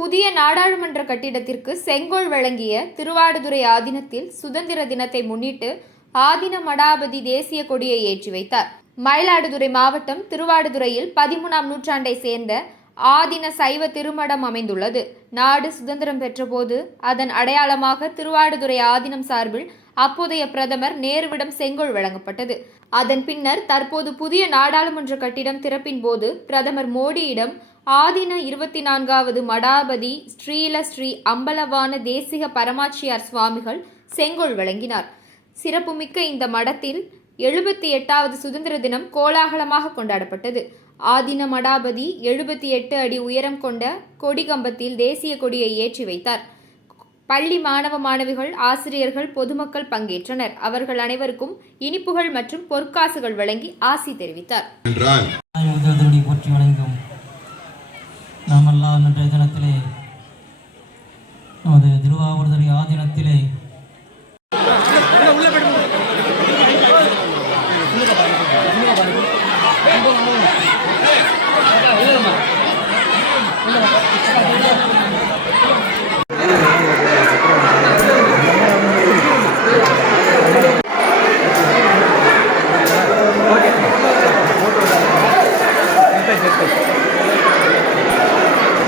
புதிய நாடாளுமன்ற கட்டிடத்திற்கு செங்கோல் வழங்கிய திருவாடுதுறை ஆதீனத்தில் சுதந்திர தினத்தை முன்னிட்டு ஆதீன மடாபதி தேசிய கொடியை ஏற்றி வைத்தார். மயிலாடுதுறை மாவட்டம் திருவாடுதுறையில் பதிமூணாம் நூற்றாண்டை சேர்ந்த ஆதீன சைவ திருமடம் அமைந்துள்ளது. நாடு சுதந்திரம் பெற்றபோது அதன் அடையாளமாக திருவாடுதுறை ஆதீனம் சார்பில் அப்போதைய பிரதமர் நேருவிடம் செங்கோல் வழங்கப்பட்டது. அதன் பின்னர் தற்போது புதிய நாடாளுமன்ற கட்டிடம் திறப்பின் போது பிரதமர் மோடியிடம் ஆதீன இருபத்தி நான்காவது மடாபதி ஸ்ரீல ஸ்ரீ அம்பலவான தேசிக பரமாச்சியார் சுவாமிகள் செங்கோல் வழங்கினார் சிறப்புமிக்க இந்த மடத்தில் எழுபத்தி எட்டாவது சுதந்திர தினம் கோலாகலமாக கொண்டாடப்பட்டது. ஆதீன மடாபதி எழுபத்தி எட்டு அடி உயரம் கொண்ட கொடிகம்பத்தில் தேசிய கொடியை ஏற்றி வைத்தார். பள்ளி மாணவ மாணவிகள் ஆசிரியர்கள் பொதுமக்கள் பங்கேற்றனர். அவர்கள் அனைவருக்கும் இனிப்புகள் மற்றும் பொற்காசுகள் வழங்கி ஆசி தெரிவித்தார். ஆனால் இன்றைய தினத்திலே நமது திருவாவூர்தரி ஆதீனத்திலே